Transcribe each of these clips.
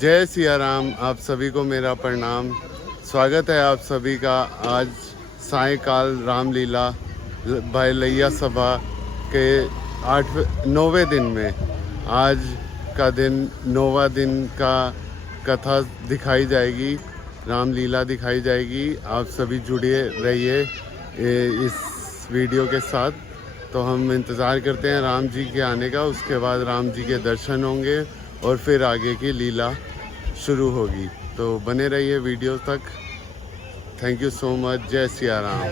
जय सिया राम। आप सभी को मेरा प्रणाम। स्वागत है आप सभी का आज सायकाल रामलीला भैलैया सभा के 9वें दिन में। आज का दिन 9वां दिन का कथा दिखाई जाएगी, रामलीला दिखाई जाएगी। आप सभी जुड़े रहिए इस वीडियो के साथ। तो हम इंतज़ार करते हैं राम जी के आने का। उसके बाद राम जी के दर्शन होंगे और फिर आगे की लीला शुरू होगी। तो बने रहिए वीडियो तक। Thank you so much. जय सिया राम।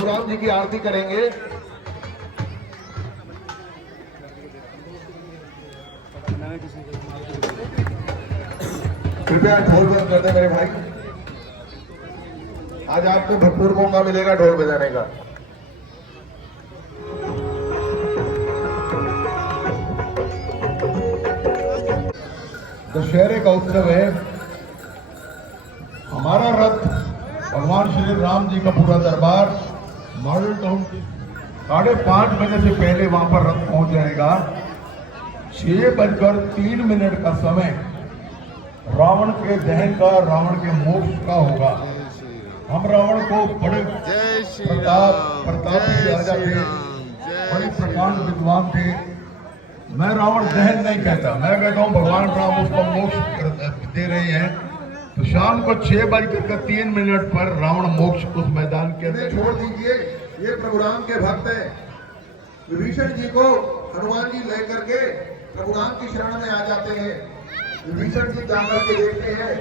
राम जी की आरती करेंगे। कृपया ढोल बंद कर दे मेरे भाई। आज आपको भरपूर मौका मिलेगा ढोल बजाने का। दशहरे का उत्सव है। हमारा रथ भगवान श्री राम जी का पूरा दरबार मॉडल टाउन 5:30 बजे से पहले वहां पर रथ पहुंच जाएगा। 6:03 का समय रावण के दहन का, रावण के मोक्ष का होगा। हम रावण को बड़े प्रतापी राजा थे, बड़े प्रकांड विद्वान थे। मैं रावण दहन नहीं कहता, मैं कहता हूँ भगवान राम उसको मोक्ष दे रहे हैं। तो शाम को 6:03 पर रावण मोक्ष उस मैदान के अंदर छोड़ दीजिए। ये प्रभु राम के भक्त हैं। विभीषण जी को हनुमान जी लेकर के प्रभु राम की शरण में आ जाते हैं। विभीषण जी जाकर के देखते हैं,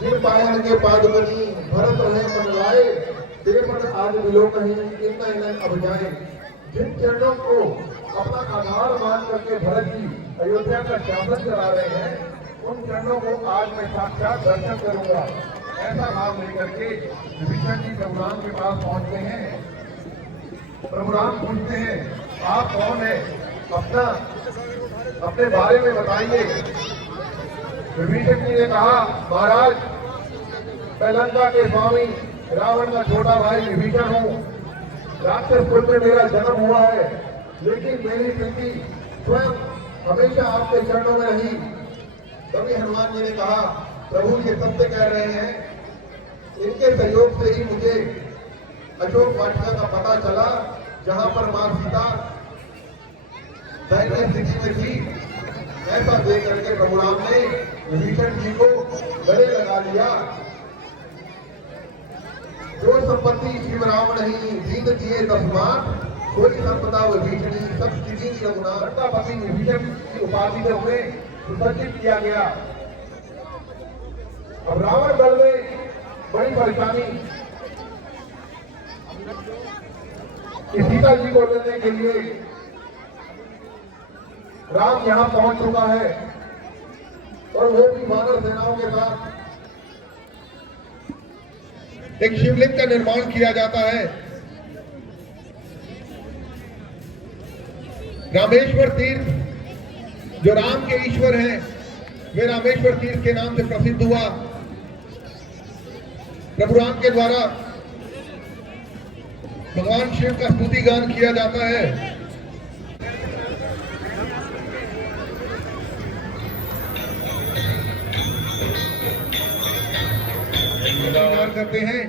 जिन पायल के पादुकनी भरत रहे मन लाए, देवपद आज मिलो कहीं इतना इन्हें अब जाए। जिन चरणों को अपना आधार मान करके भरत जी अयोध्या का शासन करा रहे हैं, उन चरणों को आज मैं साक्षात दर्शन करूंगा। ऐसा भाव लेकर के विभीषण जी प्रभु राम के पास पहुंचते हैं। प्रभु राम पूछते हैं, आप कौन है, अपने बारे में बताइए। विभीषण जी ने कहा, महाराज मैं लंका के स्वामी रावण का छोटा भाई विभीषण हूँ। राक्षस कुल में मेरा जन्म हुआ है, लेकिन मेरी प्रीति स्वयं हमेशा आपके चरणों में रही। तभी हनुमान जी ने कहा, प्रभु ये सत्य कह रहे हैं। इनके सहयोग से ही मुझे अशोक वाटिका का पता चला, जहां पर मां सीता दैन्य स्थिति में थी। ऐसा देख करके प्रभु राम ने विभीषण जी को गले लगा लिया। जो संपत्ति शिव राम नहीं दीन दिए तस्मात, कोई संपदा विभीषणी सब स्थिति रघुनाथ। पति विभीषण की उपाधि से उन्हें सुसज्जित किया गया। अब रावण दल में बड़ी परेशानी कि सीता जी को लेने के लिए राम यहां पहुंच चुका है, और वो भी वानर सेनाओं के साथ। एक शिवलिंग का निर्माण किया जाता है। रामेश्वर तीर्थ जो राम के ईश्वर हैं, वे रामेश्वर तीर्थ के नाम से प्रसिद्ध हुआ। प्रभु राम के द्वारा भगवान शिव का स्तुति गान किया जाता है। करते हैं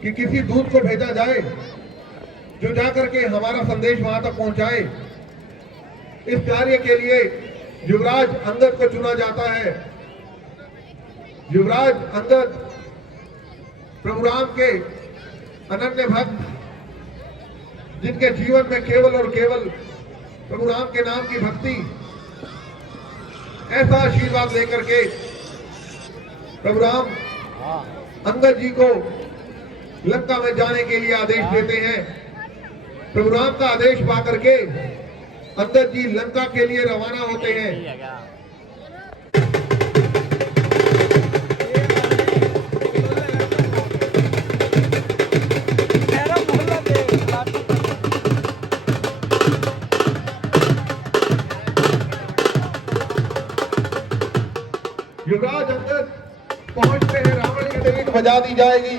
कि किसी दूत को भेजा जाए जो जाकर के हमारा संदेश वहां तक पहुंचाए। इस कार्य के लिए युवराज अंगद को चुना जाता है। युवराज अंगद प्रभु राम के अनन्य भक्त, जिनके जीवन में केवल और केवल प्रभु राम के नाम की भक्ति, ऐसा आशीर्वाद लेकर के प्रभु राम अंगद जी को लंका में जाने के लिए आदेश देते हैं। प्रभु राम का आदेश पाकर के अंगद जी लंका के लिए रवाना होते हैं। युवराज अंगद पहुंचते हैं, रावण की टेट बजा दी जाएगी।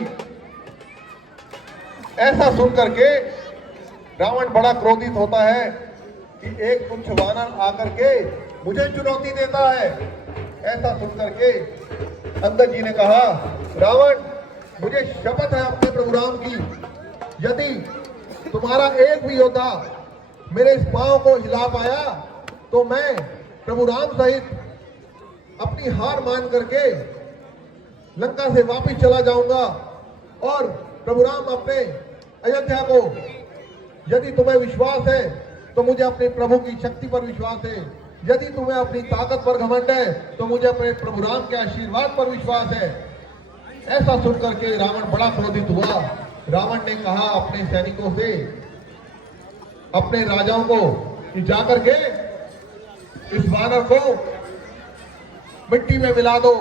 ऐसा सुनकर के रावण बड़ा क्रोधित होता है कि एक तुच्छ वानर आकर के मुझे चुनौती देता है। ऐसा सुनकर के अंगद जी ने कहा, रावण मुझे शपथ है अपने प्रभु राम की, यदि तुम्हारा एक भी योद्धा मेरे इस पांव को हिला पाया तो मैं प्रभु राम सहित अपनी हार मान करके लंका से वापस चला जाऊंगा और प्रभु राम अपने अयोध्या को, यदि तुम्हें विश्वास है तो मुझे अपने प्रभु की शक्ति पर विश्वास है, यदि तुम्हें अपनी ताकत पर घमंड है तो मुझे अपने प्रभु राम के आशीर्वाद पर विश्वास है। ऐसा सुनकर के रावण बड़ा क्रोधित हुआ। रावण ने कहा अपने सैनिकों से, अपने राजाओं को कि जाकर के इस वानर को मिट्टी में मिला दो।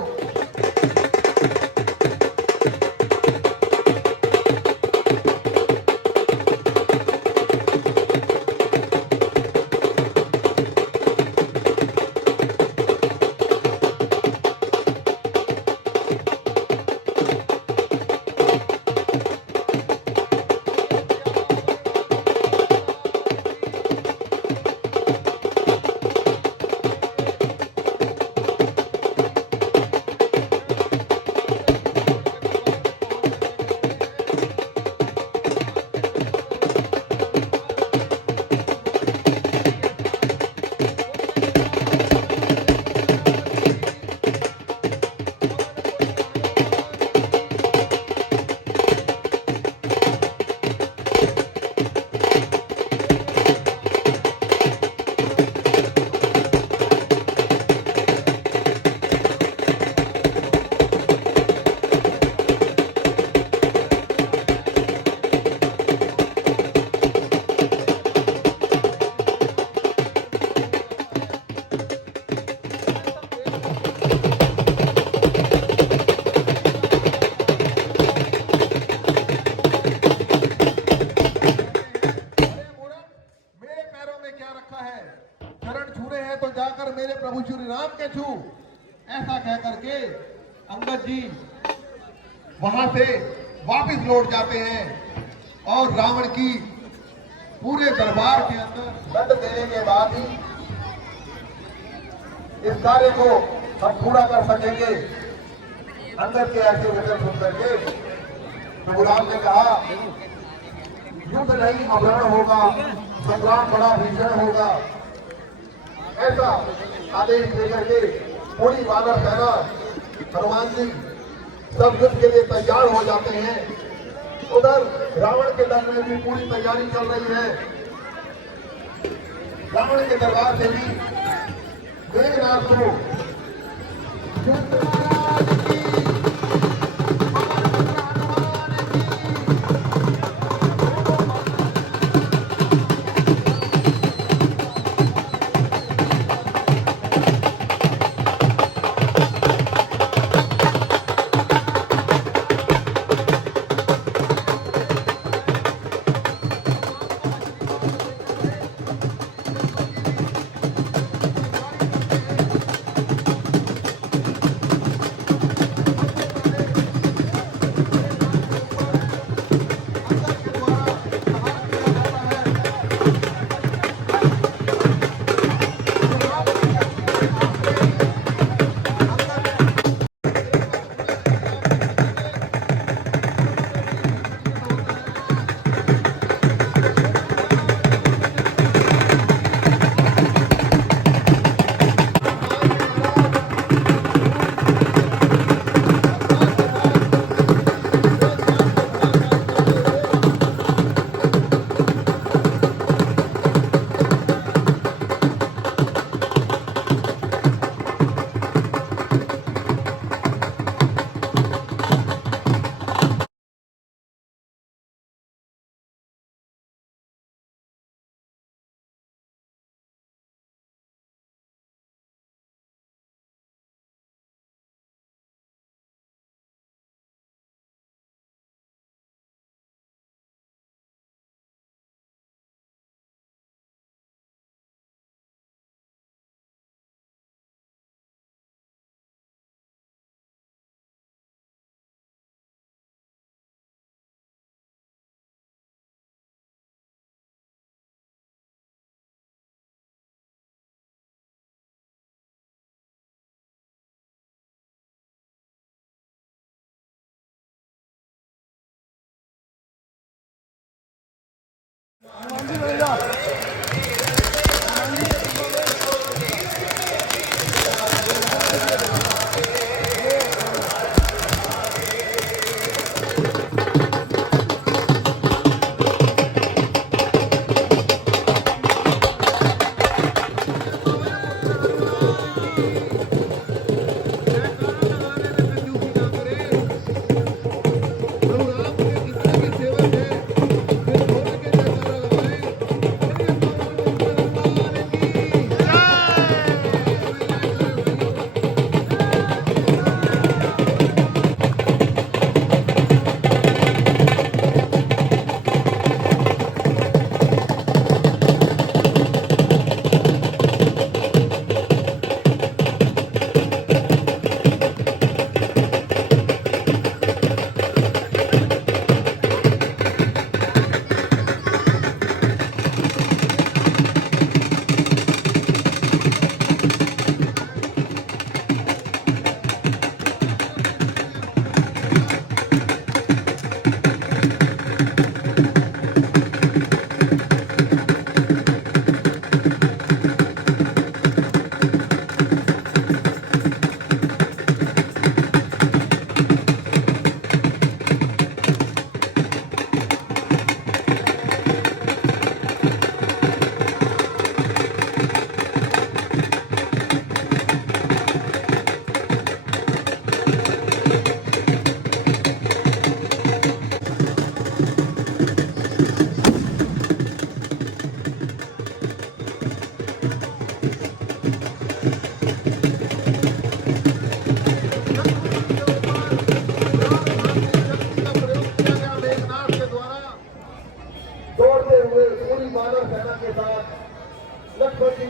प्रभु श्री राम के छू। ऐसा कह करके अंगद जी वहां से वापस लौट जाते हैं और रावण की पूरे दरबार के अंदर दंड देने के बाद ही इस कार्य को हम पूरा कर सकेंगे। अंदर के ऐसे वचन सुन करके प्रभु राम ने कहा, युद्ध नहीं अवरण होगा, संग्राम बड़ा भीषण होगा। ऐसा आदेश देकर के पूरी वानर सेना, हनुमान जी सब युद्ध के लिए तैयार हो जाते हैं। उधर रावण के दल में भी पूरी तैयारी चल रही है। रावण के दरबार से भी मेघनाथ को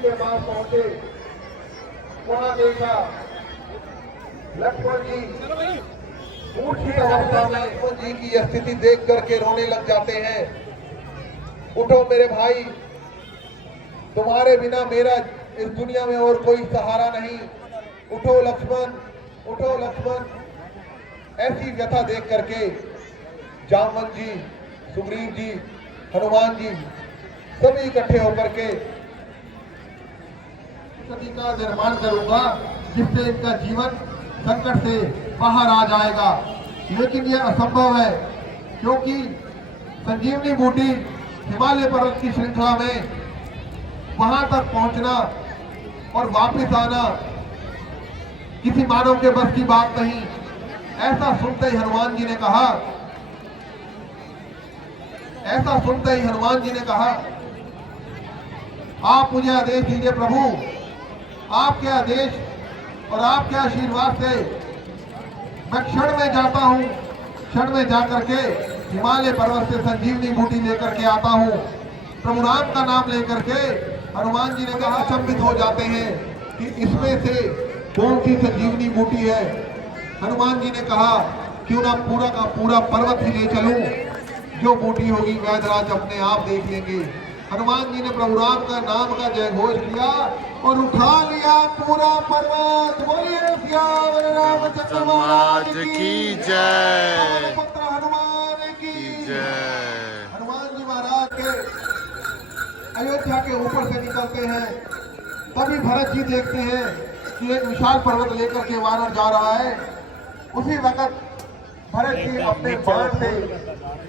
जी के पास पहुंचे, वहां देखा लक्ष्मण जी मूर्छित अवस्था में। लक्ष्मण जी की यह स्थिति देख करके रोने लग जाते हैं। उठो मेरे भाई, तुम्हारे बिना मेरा इस दुनिया में और कोई सहारा नहीं। उठो लक्ष्मण, उठो लक्ष्मण। ऐसी व्यथा देख करके जामवंत जी, सुग्रीव जी, हनुमान जी सभी इकट्ठे होकर के स्थिति का निर्माण करूंगा जिससे इनका जीवन संकट से बाहर आ जाएगा। लेकिन यह असंभव है, क्योंकि संजीवनी बूटी हिमालय पर्वत की श्रृंखला में वहां तक पहुंचना और वापस आना किसी मानव के बस की बात नहीं। ऐसा सुनते ही हनुमान जी ने कहा, ऐसा सुनते ही हनुमान जी ने कहा, आप मुझे आदेश दीजिए प्रभु, आपके आदेश और आपके आशीर्वाद से मैं क्षण में जाता हूं, क्षण में जाकर के हिमालय पर्वत से संजीवनी बूटी लेकर के आता हूं। प्रभु राम का नाम लेकर के हनुमान जी ने कहा, अचंभित हो जाते हैं कि इसमें से कौन सी संजीवनी बूटी है। हनुमान जी ने कहा, क्यों ना पूरा का पूरा पर्वत ही ले चलूं, जो बूटी होगी वैदराज अपने आप देख लेंगे। हनुमान जी ने प्रभु राम का नाम का जय घोष किया और उठा लिया पूरा पर्वत। बोलिए सियावर रामचंद्र महाराज की जय, पुत्र हनुमान की जय। हनुमान जी महाराज के अयोध्या के ऊपर से निकलते हैं, तभी भरत जी देखते हैं कि एक विशाल पर्वत लेकर के वानर जा रहा है। उसी वक्त भरत जी अपने बाण से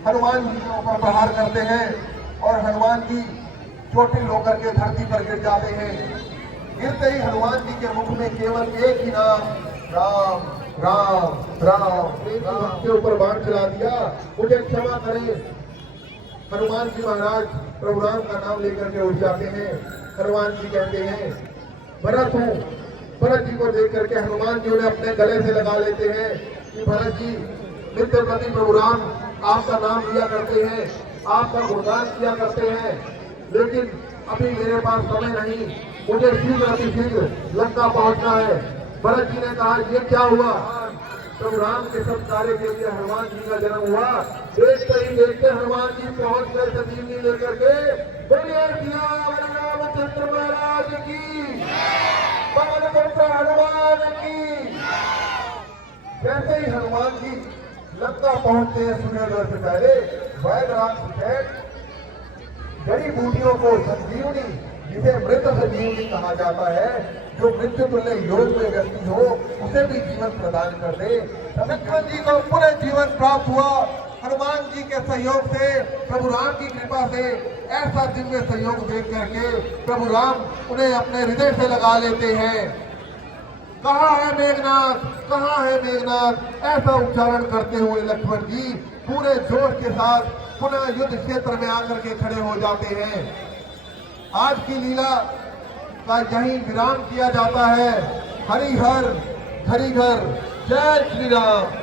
हनुमान जी के ऊपर प्रहार करते हैं और हनुमान जी चोटिल होकर के धरती पर गिर जाते हैं। गिरते ही हनुमान जी के मुख में केवल एक ही नाम, राम राम राम। राम के ऊपर बाण चला दिया, मुझे क्षमा करें। हनुमान जी महाराज प्रभु राम का नाम लेकर के उठ जाते हैं। हनुमान जी कहते हैं, भरत हूँ। भरत जी को देख करके हनुमान जी उन्हें अपने गले से लगा लेते हैं कि भरत जी, नित्य प्रति प्रभु राम आपका नाम लिया करते हैं, आपका गुणगान किया करते हैं, लेकिन अभी मेरे पास समय नहीं, मुझे शीघ्र अतिशीघ्र लंका पहुंचना है। भरत जी ने कहा, ये क्या हुआ? प्रभु राम के सब कार्य के लिए हनुमान जी का जन्म हुआ। देखते ही देखते हनुमान जी पहुंच गए संजीवनी लेकर के। बोलिए सियावर रामचंद्र महाराज की, पवन पुत्र हनुमान की। जैसे ही हनुमान जी लंका पहुंचते हैं, सूर्योदय से पहले वैदराज सुषेण जड़ी बूटियों को संजीवनी, जिसे मृत संजीवनी कहा जाता है, जो मृत्यु तुल्य योग में व्यक्ति हो उसे भी जीवन प्रदान कर दे। लक्ष्मण जी को पुनः जीवन प्राप्त हुआ हनुमान जी के सहयोग से, प्रभु राम की कृपा से। ऐसा दिव्य सहयोग देख करके प्रभु राम उन्हें अपने हृदय से लगा लेते हैं। कहाँ है मेघनाथ, कहाँ है मेघनाथ, ऐसा उच्चारण करते हुए लक्ष्मण जी पूरे जोश के साथ पुनः युद्ध क्षेत्र में आकर के खड़े हो जाते हैं। आज की लीला का यही विराम किया जाता है। हरिहर हरिहर, जय श्री राम।